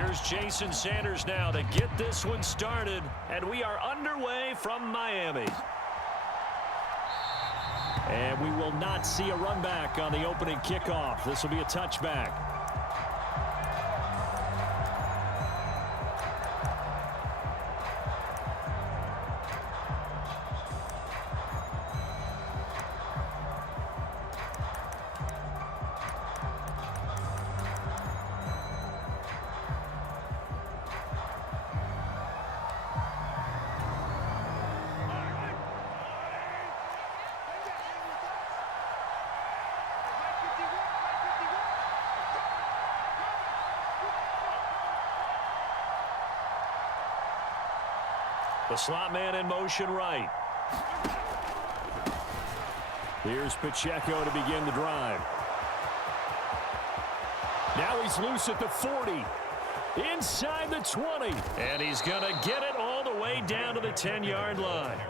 Here's Jason Sanders now to get this one started, and we are underway from Miami. And we will not see a run back on the opening kickoff. This will be a touchback. The slot man in motion right. Here's Pacheco to begin the drive. Now he's loose at the 40. Inside the 20. And he's going to get it all the way down to the 10-yard line.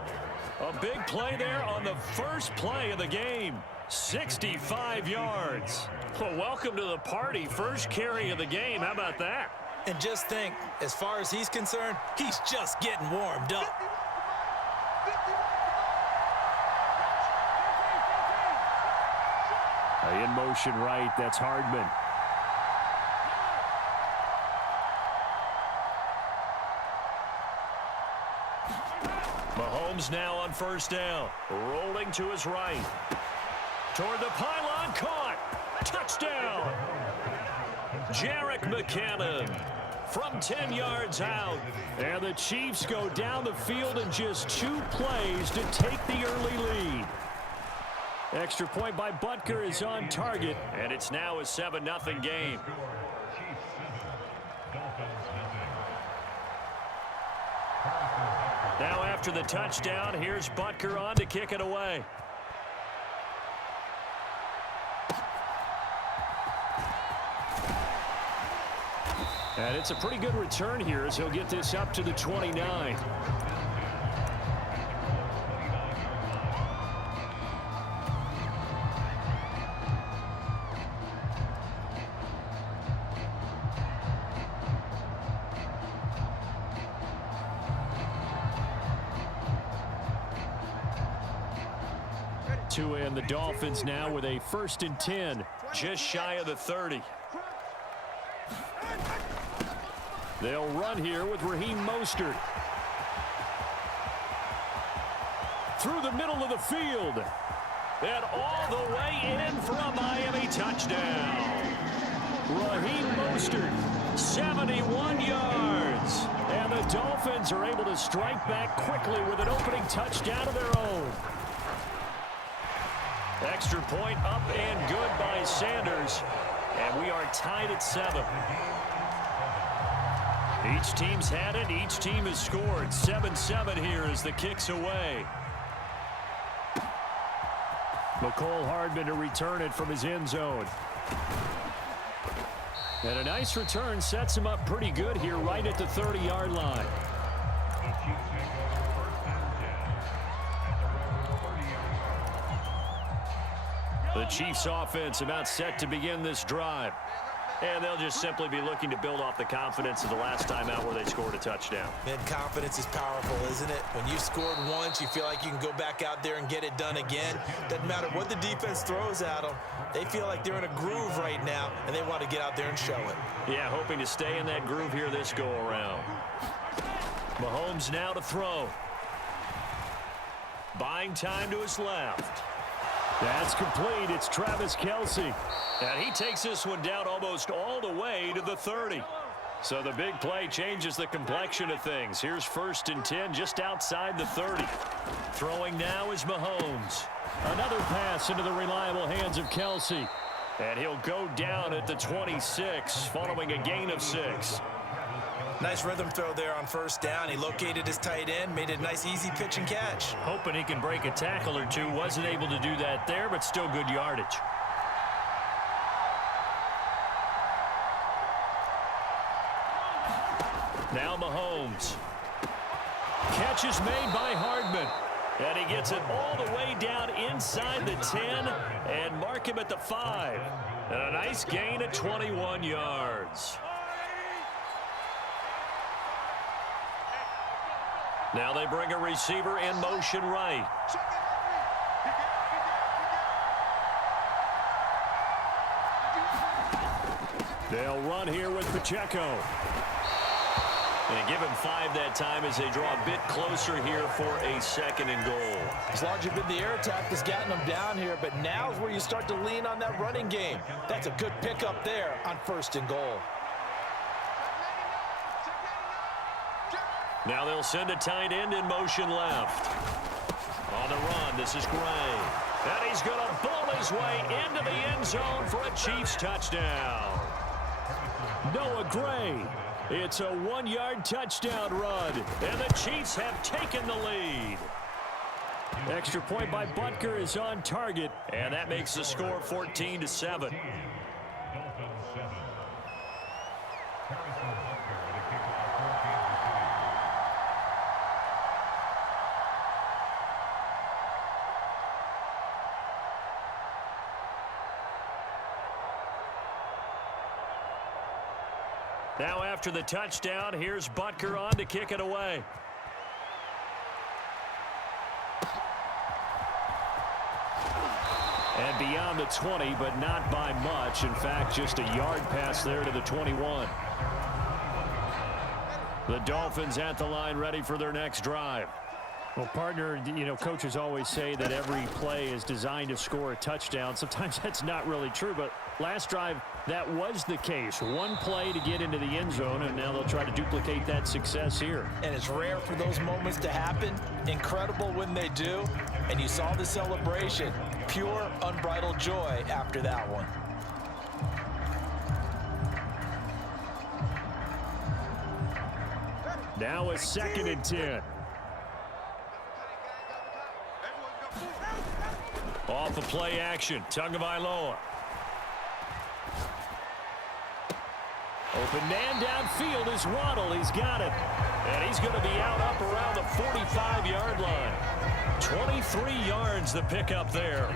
A big play there on the first play of the game. 65 yards. Well, welcome to the party. First carry of the game. How about that? And just think, as far as he's concerned, he's just getting warmed up. In motion right, that's Hardman. Mahomes now on first down. Rolling to his right. Toward the pylon, caught. Touchdown. Jerick McKinnon from 10 yards out. And the Chiefs go down the field in just 2 plays to take the early lead. Extra point by Butker is on target, and it's now a 7-0 game. Now after the touchdown, here's Butker on to kick it away. And it's a pretty good return here as he'll get this up to the 29. And the Dolphins now with a 1st and 10, just shy of the 30. They'll run here with Raheem Mostert. Through the middle of the field. And all the way in for a Miami touchdown. Raheem Mostert, 71 yards. And the Dolphins are able to strike back quickly with an opening touchdown of their own. Extra point up and good by Sanders. And we are tied at 7. Each team's had it. Each team has scored. 7-7 here as the kick's away. McCole Hardman to return it from his end zone. And a nice return sets him up pretty good here right at the 30-yard line. The Chiefs offense about set to begin this drive. And they'll just simply be looking to build off the confidence of the last time out where they scored a touchdown. Man, confidence is powerful, isn't it? When you've scored once, you feel like you can go back out there and get it done again. Doesn't matter what the defense throws at them. They feel like they're in a groove right now, and they want to get out there and show it. Yeah, hoping to stay in that groove here this go-around. Mahomes now to throw. Buying time to his left. That's complete. It's Travis Kelce. And he takes this one down almost all the way to the 30. So the big play changes the complexion of things. Here's 1st and 10 just outside the 30. Throwing now is Mahomes. Another pass into the reliable hands of Kelce. And he'll go down at the 26 following a gain of 6. Nice rhythm throw there on 1st down. He located his tight end, made it a nice easy pitch and catch. Hoping he can break a tackle or two. Wasn't able to do that there, but still good yardage. Now Mahomes. Catch is made by Hardman. And he gets it all the way down inside the 10 and mark him at the 5. And a nice gain of 21 yards. Now they bring a receiver in motion right. They'll run here with Pacheco. And give him 5 that time as they draw a bit closer here for a 2nd and goal. It's largely been the air attack that's gotten them down here, but now is where you start to lean on that running game. That's a good pickup there on 1st and goal. Now they'll send a tight end in motion left. On the run, this is Gray. And he's going to bull his way into the end zone for a Chiefs touchdown. Noah Gray. It's a 1-yard touchdown run, and the Chiefs have taken the lead. Extra point by Butker is on target, and that makes the score 14-7. Now after the touchdown, here's Butker on to kick it away. And beyond the 20, but not by much. In fact, just a yard pass there to the 21. The Dolphins at the line ready for their next drive. Well, partner, you know, coaches always say that every play is designed to score a touchdown. Sometimes that's not really true, but last drive, that was the case. One play to get into the end zone, and now they'll try to duplicate that success here. And it's rare for those moments to happen. Incredible when they do. And you saw the celebration. Pure, unbridled joy after that one. Now a 2nd and 10. Off the play action, Tagovailoa. Open man downfield is Waddle. He's got it. And he's going to be out up around the 45-yard line. 23 yards the pickup there.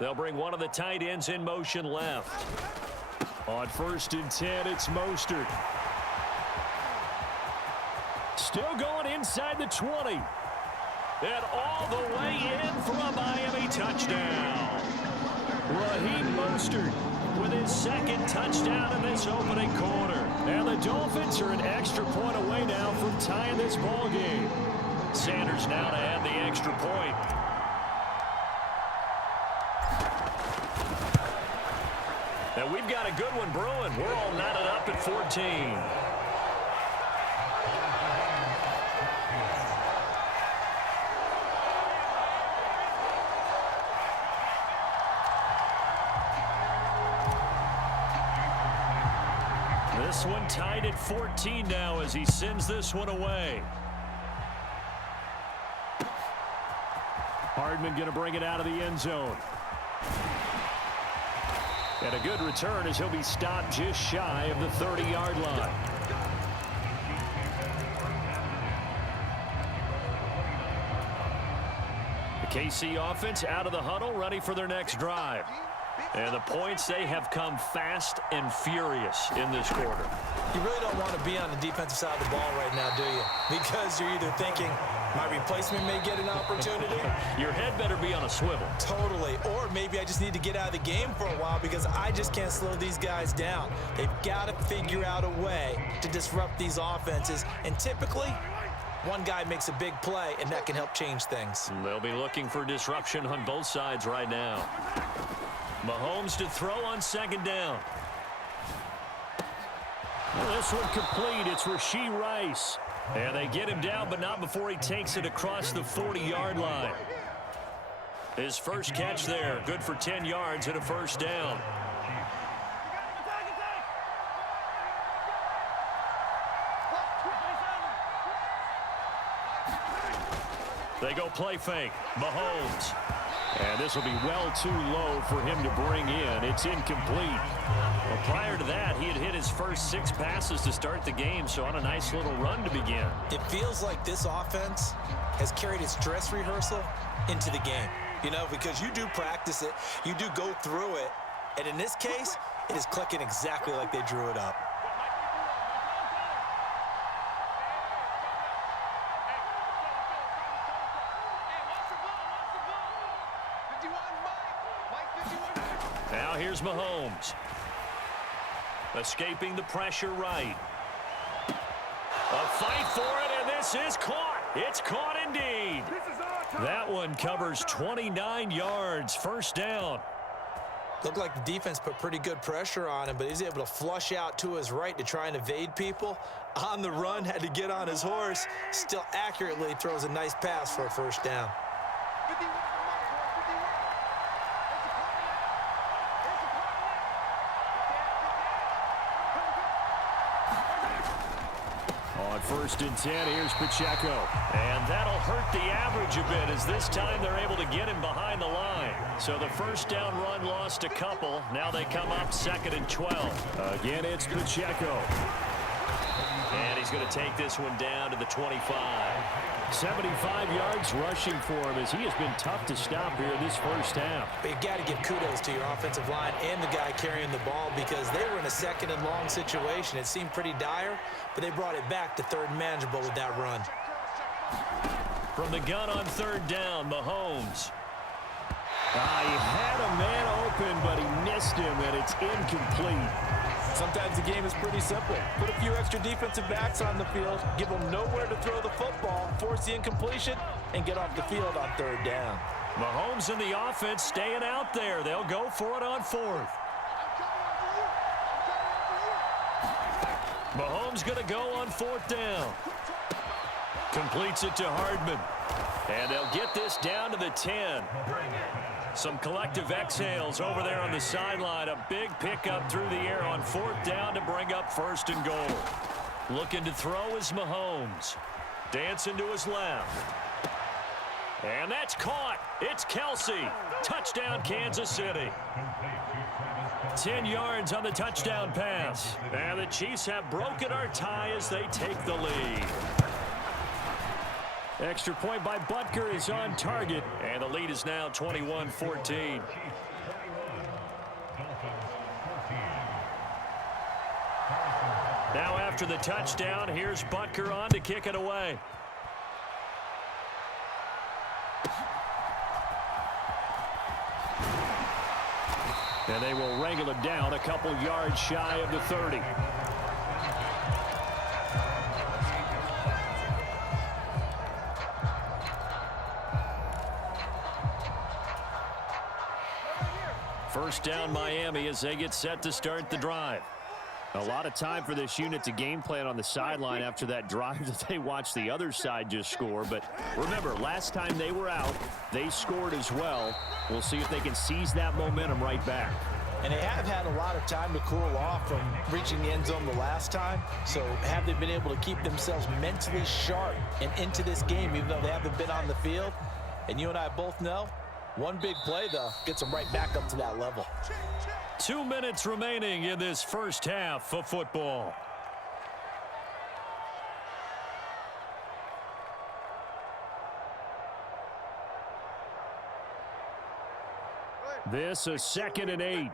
They'll bring one of the tight ends in motion left. On 1st and 10, it's Mostert. Still going inside the 20. And all the way in for a Miami touchdown. Raheem Mostert with his 2nd touchdown in this opening quarter. And the Dolphins are an extra point away now from tying this ball game. Sanders now to add the extra point. And we've got a good one brewing. We're all knotted up at 14. This one tied at 14 now as he sends this one away. Hardman going to bring it out of the end zone. And a good return as he'll be stopped just shy of the 30-yard line. The KC offense out of the huddle, ready for their next drive. And the points, they have come fast and furious in this quarter. You really don't want to be on the defensive side of the ball right now, do you? Because you're either thinking, my replacement may get an opportunity. Your head better be on a swivel. Totally. Or maybe I just need to get out of the game for a while because I just can't slow these guys down. They've got to figure out a way to disrupt these offenses. And typically, one guy makes a big play, and that can help change things. They'll be looking for disruption on both sides right now. Mahomes to throw on 2nd down. Well, this one complete. It's Rashee Rice. And they get him down, but not before he takes it across the 40-yard line. His first catch there, good for 10 yards and a 1st down. They go play fake. Mahomes. And this will be well too low for him to bring in. It's incomplete. Well, prior to that, he had hit his first 6 passes to start the game, so on a nice little run to begin. It feels like this offense has carried its dress rehearsal into the game. You know, because you do practice it, you do go through it, and in this case, it is clicking exactly like they drew it up. Now here's Mahomes. Escaping the pressure right. A fight for it, and this is caught. It's caught indeed. That one covers 29 yards. First down. Looked like the defense put pretty good pressure on him, but he's able to flush out to his right to try and evade people. On the run, had to get on his horse. Still accurately throws a nice pass for a first down. On 1st and 10, here's Pacheco. And that'll hurt the average a bit as this time they're able to get him behind the line. So the first down run lost a couple. Now they come up 2nd and 12. Again, it's Pacheco. And he's going to take this one down to the 25. 75 yards rushing for him as he has been tough to stop here this first half. But you've got to give kudos to your offensive line and the guy carrying the ball because they were in a 2nd and long situation. It seemed pretty dire, but they brought it back to 3rd and manageable with that run. From the gun on 3rd down, Mahomes. He had a man open, but he missed him, and it's incomplete. Sometimes the game is pretty simple. Put a few extra defensive backs on the field, give them nowhere to throw the football, force the incompletion, and get off the field on 3rd down. Mahomes and the offense staying out there. They'll go for it on 4th. Mahomes going to go on 4th down. Completes it to Hardman. And they'll get this down to the 10. Some collective exhales over there on the sideline. A big pickup through the air on 4th down to bring up 1st and goal. Looking to throw is Mahomes. Dancing to his left. And that's caught. It's Kelsey. Touchdown, Kansas City. 10 yards on the touchdown pass. And the Chiefs have broken our tie as they take the lead. Extra point by Butker is on target. And the lead is now 21-14. Now after the touchdown, here's Butker on to kick it away. And they will wrangle it down a couple yards shy of the 30. First down Miami as they get set to start the drive. A lot of time for this unit to game plan on the sideline after that drive that they watched the other side just score. But remember, last time they were out, they scored as well. We'll see if they can seize that momentum right back. And they have had a lot of time to cool off from reaching the end zone the last time. So have they been able to keep themselves mentally sharp and into this game, even though they haven't been on the field? And you and I both know, one big play, though, gets them right back up to that level. 2 minutes remaining in this first half of football. This is 2nd and 8.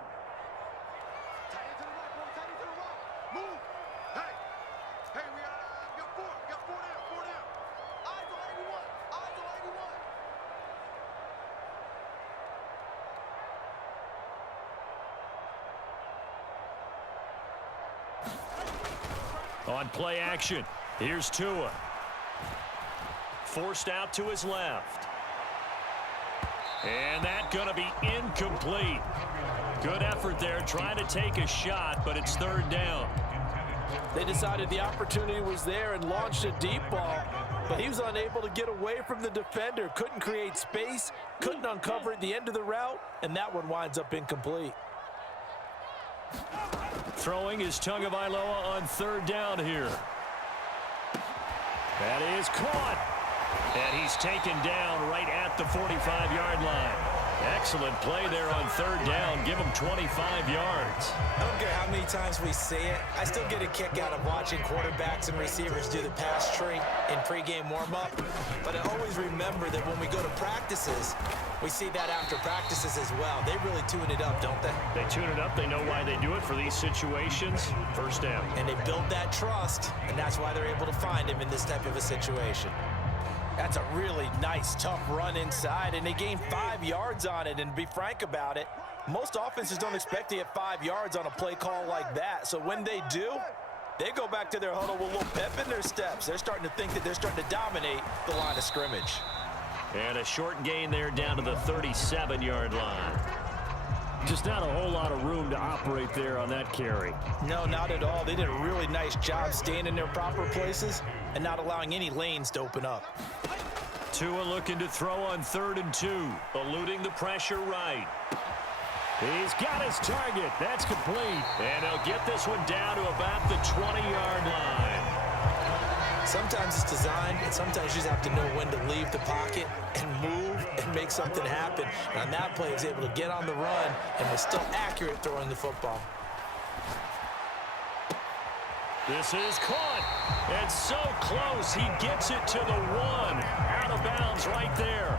On play action, here's Tua. Forced out to his left. And that's going to be incomplete. Good effort there trying to take a shot, but it's 3rd down. They decided the opportunity was there and launched a deep ball, but he was unable to get away from the defender, couldn't create space, couldn't uncover at the end of the route, and that one winds up incomplete. Throwing is Tagovailoa on 3rd down here. That is caught. And he's taken down right at the 45-yard line. Excellent play there on third down. Give them 25 yards. I don't care how many times we see it. I still get a kick out of watching quarterbacks and receivers do the pass tree in pregame warm-up. But I always remember that when we go to practices, we see that after practices as well. They really tune it up, don't they? They tune it up. They know why they do it for these situations. First down. And they build that trust, and that's why they're able to find him in this type of a situation. That's a really nice, tough run inside, and they gained 5 yards on it. And to be frank about it, most offenses don't expect to get 5 yards on a play call like that. So when they do, they go back to their huddle with a little pep in their steps. They're starting to think that they're starting to dominate the line of scrimmage. And a short gain there down to the 37-yard line. Just not a whole lot of room to operate there on that carry. No, not at all. They did a really nice job staying in their proper places and not allowing any lanes to open up. Tua looking to throw on 3rd and 2, eluding the pressure right. He's got his target. That's complete. And he'll get this one down to about the 20-yard line. Sometimes it's designed, and sometimes you just have to know when to leave the pocket and move and make something happen. And on that play, he was able to get on the run and was still accurate throwing the football. This is caught. And so close. He gets it to the 1. Out of bounds right there.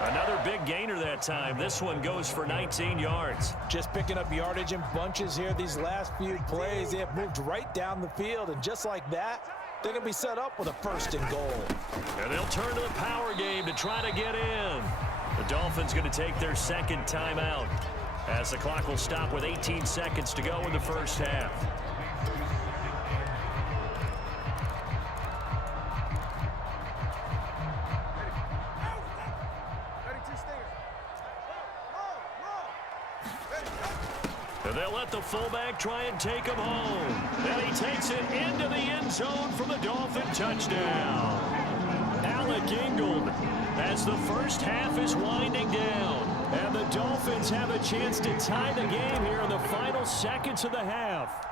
Another big gainer that time. This one goes for 19 yards. Just picking up yardage in bunches here these last few plays. They have moved right down the field, and just like that, they're going to be set up with a 1st and goal. And they'll turn to the power game to try to get in. The Dolphins going to take their 2nd timeout as the clock will stop with 18 seconds to go in the first half. And they'll let the fullback try and take him home. And he takes it into the end zone for the Dolphin touchdown. Alec Ingold as the first half is winding down. And the Dolphins have a chance to tie the game here in the final seconds of the half.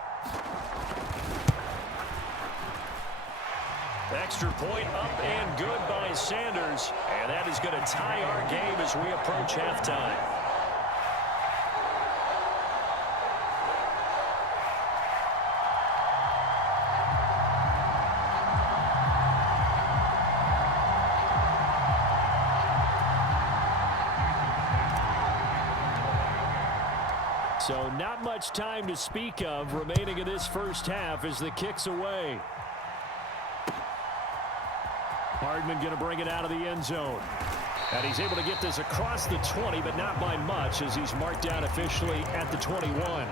Extra point up and good by Sanders. And that is going to tie our game as we approach halftime. So not much time to speak of remaining in this first half as the kick's away. Hardman going to bring it out of the end zone. And he's able to get this across the 20, but not by much as he's marked down officially at the 21.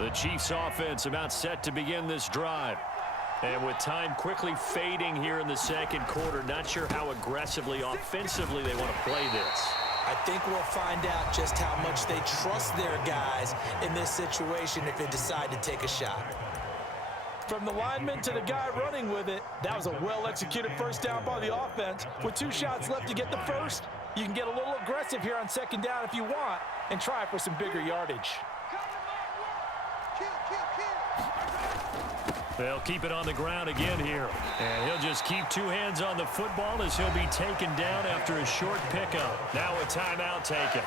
The Chiefs offense about set to begin this drive. And with time quickly fading here in the second quarter, not sure how aggressively, offensively they want to play this. I think we'll find out just how much they trust their guys in this situation if they decide to take a shot. From the lineman to the guy running with it, that was a well-executed first down by the offense. With 2 shots left to get the first, you can get a little aggressive here on 2nd down if you want and try for some bigger yardage. They'll keep it on the ground again here. And he'll just keep 2 hands on the football as he'll be taken down after a short pickup. Now a timeout taken.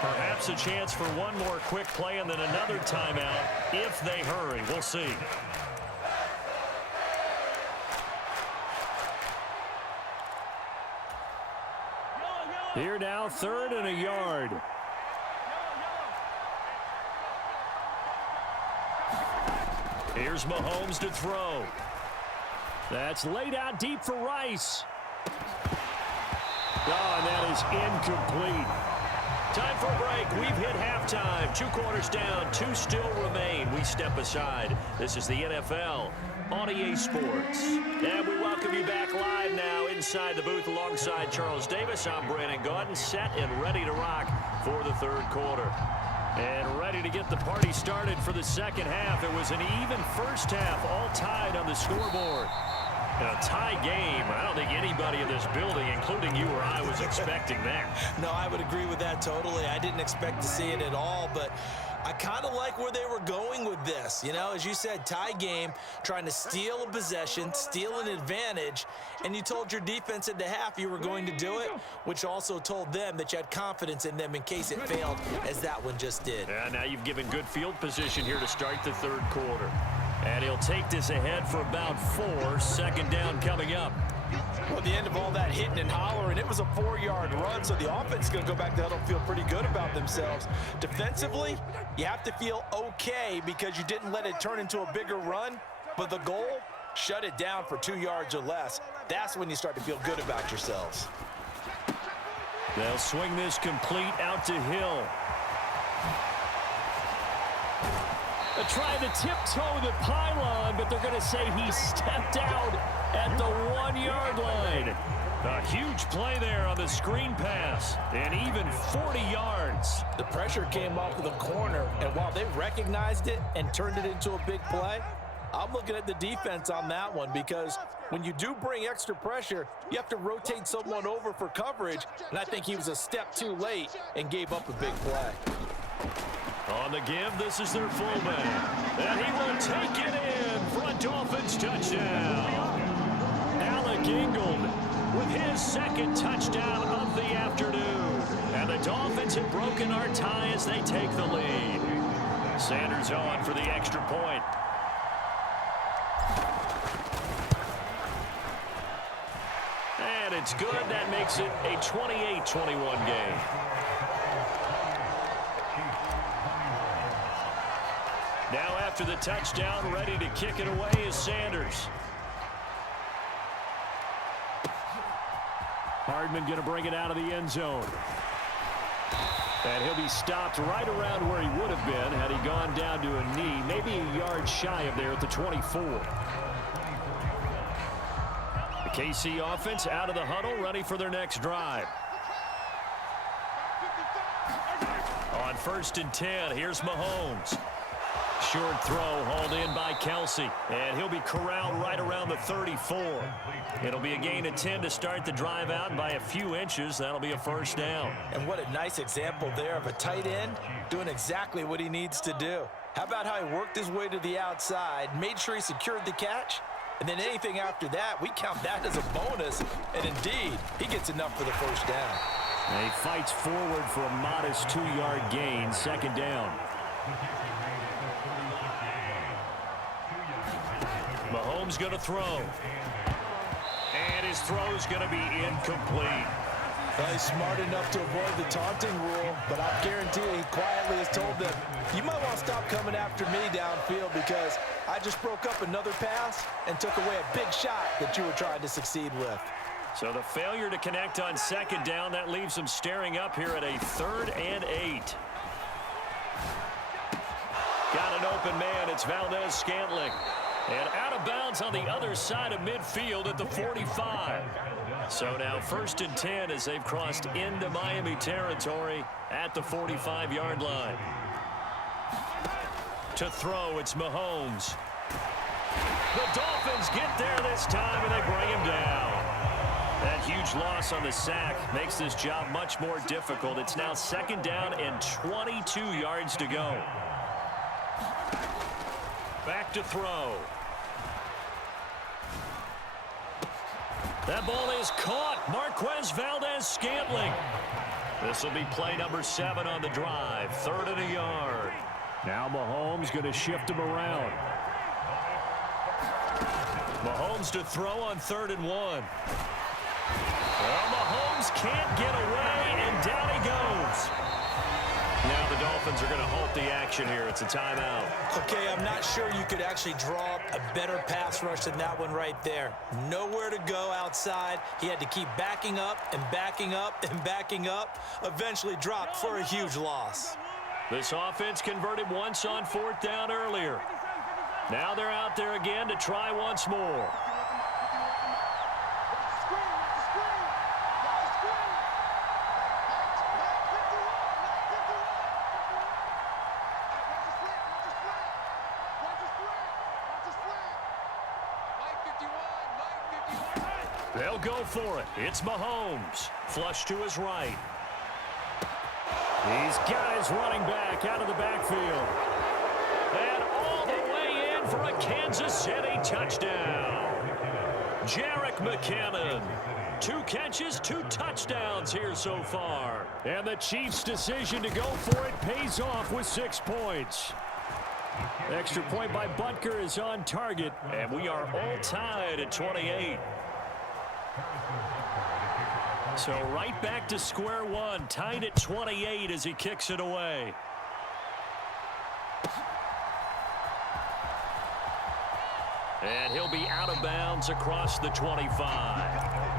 Perhaps a chance for one more quick play and then another timeout if they hurry. We'll see. Here now, 3rd and a yard. Here's Mahomes to throw. That's laid out deep for Rice. Oh, and that is incomplete. Time for a break. We've hit halftime. 2 quarters down, 2 still remain. We step aside. This is the NFL on EA Sports. And we welcome you back live now inside the booth alongside Charles Davis. I'm Brandon Gaudin, set and ready to rock for the 3rd quarter. And ready to get the party started for the second half. It was an even first half, all tied on the scoreboard. A tie game. I don't think anybody in this building, including you or I, was expecting that. No, I would agree with that totally. I didn't expect to see it at all, but I kind of like where they were going with this. You know, as you said, tie game, trying to steal a possession, steal an advantage, and you told your defense at the half you were going to do it, which also told them that you had confidence in them in case it failed, as that one just did. And now you've given good field position here to start the third quarter. And he'll take this ahead for about 4. Second down coming up. Well, at the end of all that hitting and hollering, it was a 4-yard run, so the offense is going to go back to huddle and feel pretty good about themselves. Defensively, you have to feel okay because you didn't let it turn into a bigger run, but the goal, shut it down for 2 yards or less. That's when you start to feel good about yourselves. They'll swing this complete out to Hill. They're trying to tiptoe the pylon, but they're going to say he stepped out at the 1-yard line. A huge play there on the screen pass, and even 40 yards. The pressure came off of the corner, and while they recognized it and turned it into a big play, I'm looking at the defense on that one because when you do bring extra pressure, you have to rotate someone over for coverage, and I think he was a step too late and gave up a big play. On the give, this is their fullback. And he will take it in for a Dolphins touchdown. Alec Ingold with his second touchdown of the afternoon. And the Dolphins have broken our tie as they take the lead. Sanders on for the extra point. And it's good. That makes it a 28-21 game. Now after the touchdown, ready to kick it away is Sanders. Hardman going to bring it out of the end zone. And he'll be stopped right around where he would have been had he gone down to a knee, maybe a yard shy of there at the 24. The KC offense out of the huddle, ready for their next drive. On 1st and 10, here's Mahomes. Short throw hauled in by Kelsey, and he'll be corralled right around the 34. It'll be a gain of 10 to start the drive out, and by a few inches, that'll be a first down. And what a nice example there of a tight end doing exactly what he needs to do. How about how he worked his way to the outside, made sure he secured the catch, and then anything after that, we count that as a bonus, and indeed, he gets enough for the first down. And he fights forward for a modest 2-yard gain, second down. Mahomes going to throw. And his throw is going to be incomplete. Well, he's smart enough to avoid the taunting rule, but I guarantee you he quietly has told them, you might want to stop coming after me downfield because I just broke up another pass and took away a big shot that you were trying to succeed with. So the failure to connect on second down, that leaves them staring up here at a 3rd and 8. Got an open man. It's Valdez-Scantling. And out of bounds on the other side of midfield at the 45. So now 1st and 10 as they've crossed into Miami territory at the 45-yard line. To throw, it's Mahomes. The Dolphins get there this time, and they bring him down. That huge loss on the sack makes this job much more difficult. It's now 2nd down and 22 yards to go. Back to throw. That ball is caught. Marquez Valdez-Scantling. This will be play number 7 on the drive. 3rd and a yard. Now Mahomes going to shift him around. Mahomes to throw on 3rd and 1. Well, Mahomes can't get away, and down he goes. Now the Dolphins are going to halt the action here. It's a timeout. Okay, I'm not sure you could actually draw up a better pass rush than that one right there. Nowhere to go outside. He had to keep backing up and backing up and backing up. Eventually dropped for a huge loss. This offense converted once on 4th down earlier. Now they're out there again to try once more. They'll go for it. It's Mahomes. Flush to his right. He's got his running back out of the backfield. And all the way in for a Kansas City touchdown. Jerick McKinnon. 2 catches, 2 touchdowns here so far. And the Chiefs' decision to go for it pays off with 6 points. Extra point by Butker is on target. And we are all tied at 28. So right back to square one, tied at 28 as he kicks it away. And he'll be out of bounds across the 25.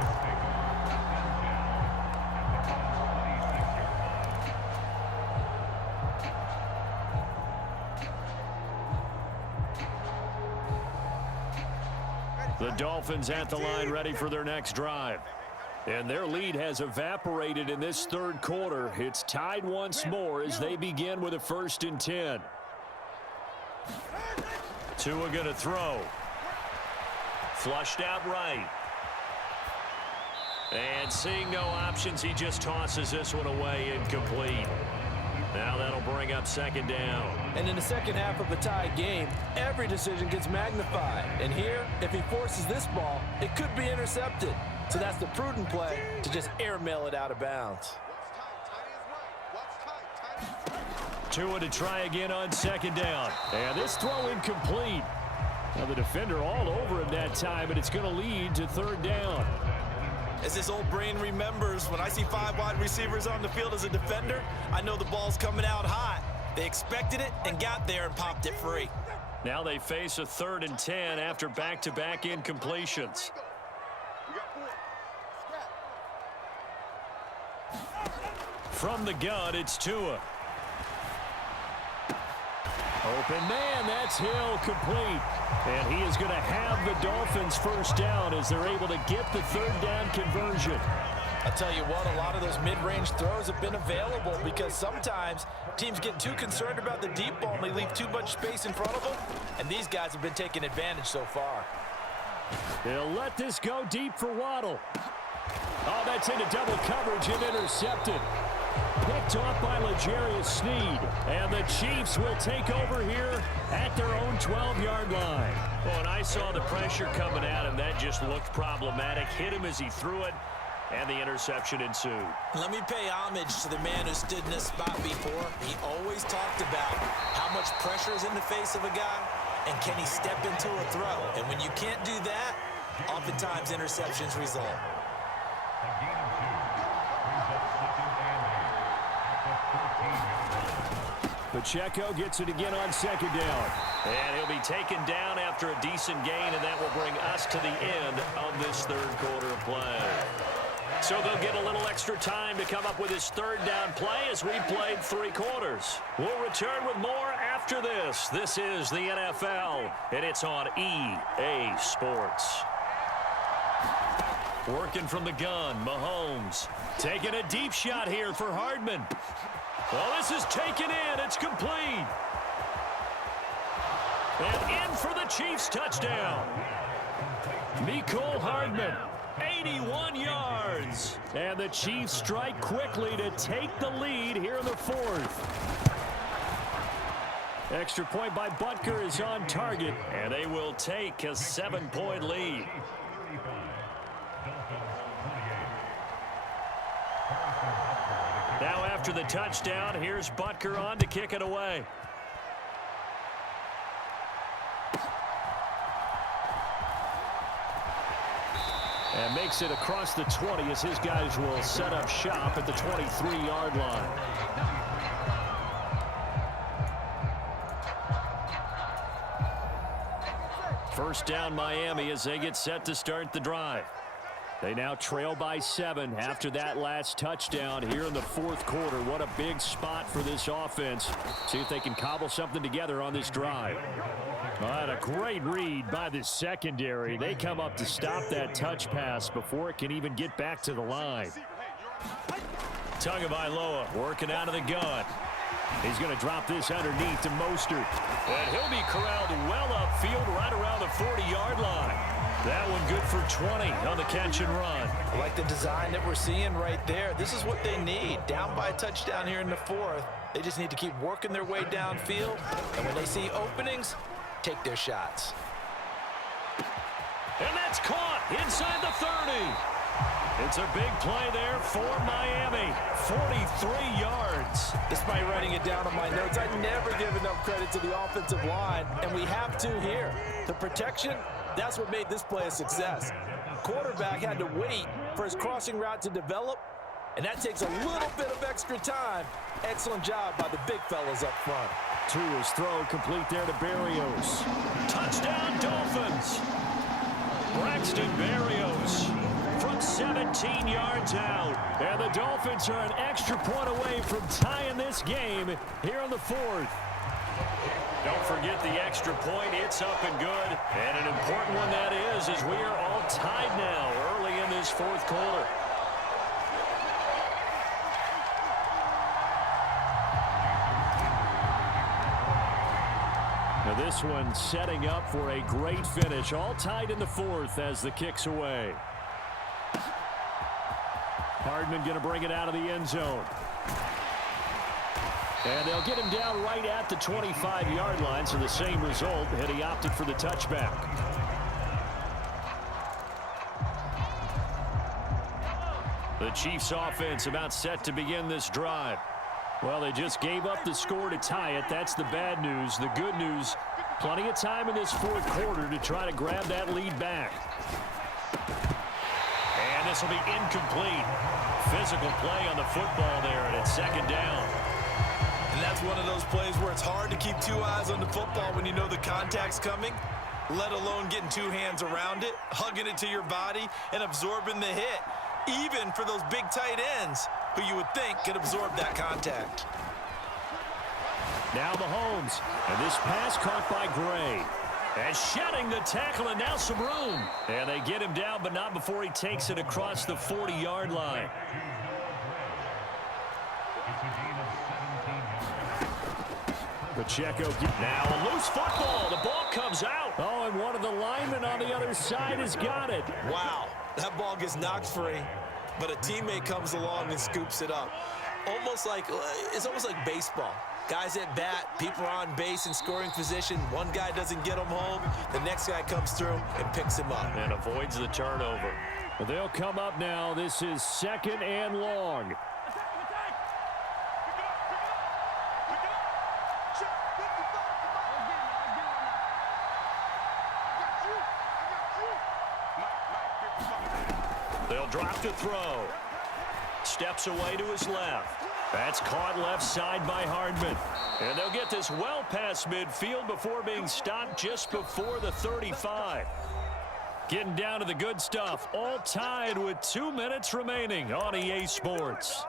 The Dolphins at the line ready for their next drive. And their lead has evaporated in this third quarter. It's tied once more as they begin with a 1st and 10. Tua going to throw. Flushed out right. And seeing no options, he just tosses this one away incomplete. Now that'll bring up 2nd down. And in the second half of a tie game, every decision gets magnified. And here, if he forces this ball, it could be intercepted. So that's the prudent play to just airmail it out of bounds. Tua to try again on 2nd down. And this throw incomplete. Now the defender all over him that time, but it's going to lead to 3rd down. As this old brain remembers, when I see 5 wide receivers on the field as a defender, I know the ball's coming out hot. They expected it and got there and popped it free. Now they face a 3rd and 10 after back-to-back incompletions. From the gun, it's Tua. Open man, that's Hill, complete. And he is going to have the Dolphins 1st down as they're able to get the 3rd down conversion. I'll tell you what, a lot of those mid-range throws have been available because sometimes teams get too concerned about the deep ball and they leave too much space in front of them. And these guys have been taking advantage so far. They'll let this go deep for Waddle. Oh, that's into double coverage and intercepted. Picked off by L'Jarius Sneed. And the Chiefs will take over here at their own 12-yard line. Well, and I saw the pressure coming at him. That just looked problematic. Hit him as he threw it, and the interception ensued. Let me pay homage to the man who stood in this spot before. He always talked about how much pressure is in the face of a guy, and can he step into a throw. And when you can't do that, oftentimes interceptions result. Pacheco gets it again on 2nd down. And he'll be taken down after a decent gain, and that will bring us to the end of this 3rd quarter of play. So they'll get a little extra time to come up with his 3rd down play as we played 3 quarters. We'll return with more after this. This is the NFL, and it's on EA Sports. Working from the gun, Mahomes. Taking a deep shot here for Hardman. Well, this is taken in. It's complete. And in for the Chiefs touchdown. Mecole Hardman, 81 yards. And the Chiefs strike quickly to take the lead here in the 4th. Extra point by Butker is on target. And they will take a 7-point lead. Now after the touchdown, here's Butker on to kick it away. And makes it across the 20 as his guys will set up shop at the 23-yard line. First down Miami as they get set to start the drive. They now trail by 7 after that last touchdown here in the 4th quarter. What a big spot for this offense. See if they can cobble something together on this drive. And a great read by the secondary. They come up to stop that touch pass before it can even get back to the line. Tagovailoa working out of the gun. He's going to drop this underneath to Mostert. And he'll be corralled well upfield right around the 40-yard line. That one good for 20 on the catch and run. I like the design that we're seeing right there. This is what they need. Down by a touchdown here in the fourth. They just need to keep working their way downfield. And when they see openings, take their shots. And that's caught inside the 30. It's a big play there for Miami. 43 yards. Despite writing it down on my notes, I never give enough credit to the offensive line, and we have to here. The protection, that's what made this play a success. Quarterback had to wait for his crossing route to develop, and that takes a little bit of extra time. Excellent job by the big fellas up front. To his throw, complete there to Berrios. Touchdown, Dolphins. Braxton Berrios from 17 yards out. And the Dolphins are an extra point away from tying this game here in the fourth. Don't forget the extra point. It's up and good. And an important one that is, as we are all tied now early in this fourth quarter. Now this one setting up for a great finish. All tied in the fourth as the kick's away. Hardman going to bring it out of the end zone. And they'll get him down right at the 25-yard line, so the same result, and he opted for the touchback. The Chiefs offense about set to begin this drive. Well, they just gave up the score to tie it. That's the bad news. The good news, plenty of time in this fourth quarter to try to grab that lead back. And this will be incomplete. Physical play on the football there, and it's second down. And that's one of those plays where it's hard to keep two eyes on the football when you know the contact's coming, let alone getting two hands around it, hugging it to your body, and absorbing the hit, even for those big tight ends who you would think could absorb that contact. Now Mahomes, and this pass caught by Gray. And shedding the tackle, and now some room. And they get him down, but not before he takes it across the 40-yard line. Pacheco. Now a loose football. The ball comes out. Oh, and one of the linemen on the other side has got it. Wow, that ball gets knocked free, but a teammate comes along and scoops it up. It's almost like baseball. Guys at bat, people are on base in scoring position. One guy doesn't get him home. The next guy comes through and picks him up. And avoids the turnover. Well, they'll come up now. This is second and long. They'll drop to throw. Steps away to his left. That's caught left side by Hardman. And they'll get this well past midfield before being stopped just before the 35. Getting down to the good stuff. All tied with 2 minutes remaining on EA Sports.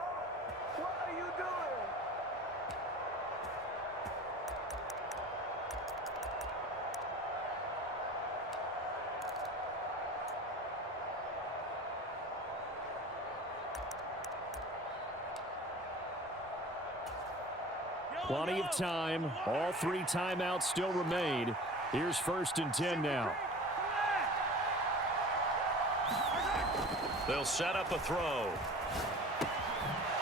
Plenty of time. All 3 timeouts still remain. Here's 1st and 10 now. They'll set up a throw.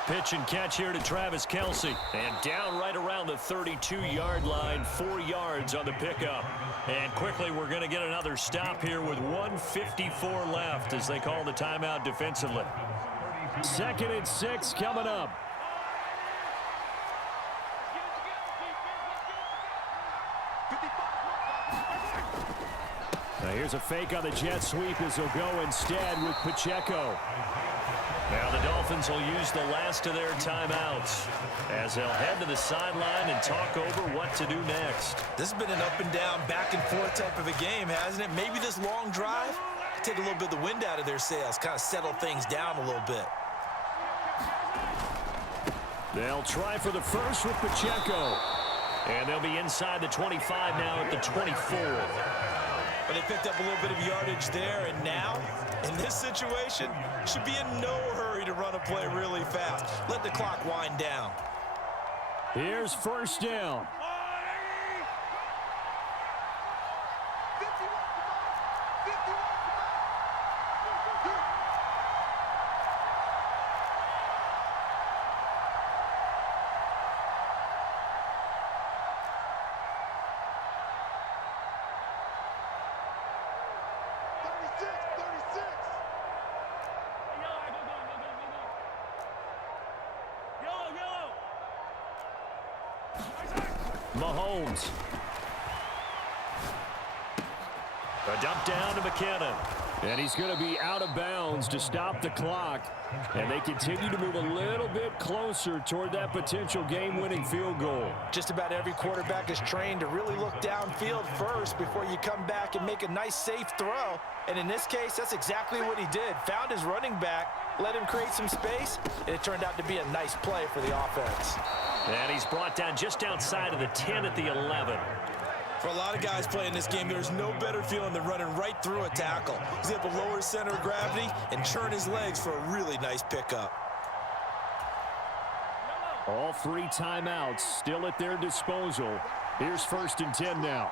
Pitch and catch here to Travis Kelce. And down right around the 32-yard line. 4 yards on the pickup. And quickly we're going to get another stop here with 1:54 left as they call the timeout defensively. 2nd and 6 coming up. Now here's a fake on the jet sweep as they'll go instead with Pacheco. Now the Dolphins will use the last of their timeouts as they'll head to the sideline and talk over what to do next. This has been an up and down, back and forth type of a game, hasn't it? Maybe this long drive take a little bit of the wind out of their sails, kind of settle things down a little bit. They'll try for the first with Pacheco. And they'll be inside the 25 now at the 24. But they picked up a little bit of yardage there, and now, in this situation, should be in no hurry to run a play really fast. Let the clock wind down. Here's 1st down. Mahomes. A dump down to McKinnon. And he's going to be out of bounds to stop the clock. And they continue to move a little bit closer toward that potential game-winning field goal. Just about every quarterback is trained to really look downfield first before you come back and make a nice, safe throw. And in this case, that's exactly what he did. Found his running back, let him create some space, and it turned out to be a nice play for the offense. And he's brought down just outside of the 10 at the 11. For a lot of guys playing this game, there's no better feeling than running right through a tackle. He's able to lower his center of gravity and churn his legs for a really nice pickup. All 3 timeouts still at their disposal. Here's 1st and 10 now.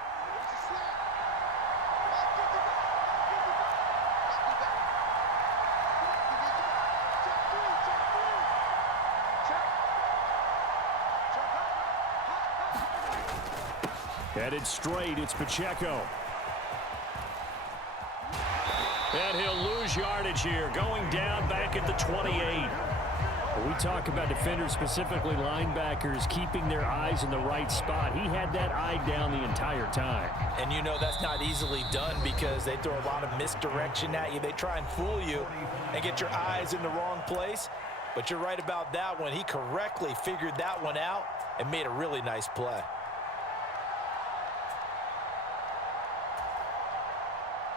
Headed straight, it's Pacheco. And he'll lose yardage here, going down back at the 28. We talk about defenders, specifically linebackers, keeping their eyes in the right spot. He had that eye down the entire time. And you know that's not easily done because they throw a lot of misdirection at you. They try and fool you and get your eyes in the wrong place. But you're right about that one. He correctly figured that one out and made a really nice play.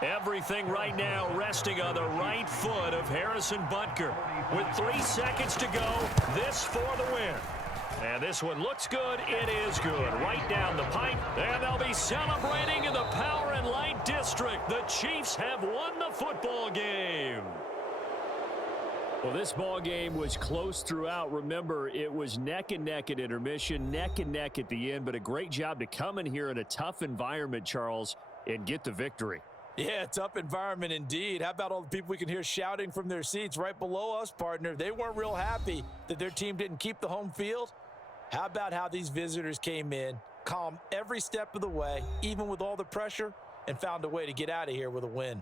Everything right now resting on the right foot of Harrison Butker. With 3 seconds to go, this for the win. And this one looks good. It is good. Right down the pipe. And they'll be celebrating in the Power and Light District. The Chiefs have won the football game. Well, this ball game was close throughout. Remember, it was neck and neck at intermission, neck and neck at the end. But a great job to come in here in a tough environment, Charles, and get the victory. Yeah, tough environment indeed. How about all the people we can hear shouting from their seats right below us, partner? They weren't real happy that their team didn't keep the home field. How about how these visitors came in, calm every step of the way, even with all the pressure, and found a way to get out of here with a win.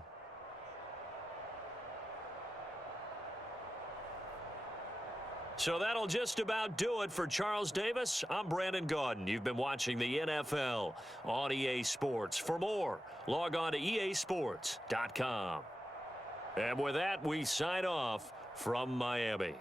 So that'll just about do it for Charles Davis. I'm Brandon Gaudin. You've been watching the NFL on EA Sports. For more, log on to easports.com. And with that, we sign off from Miami.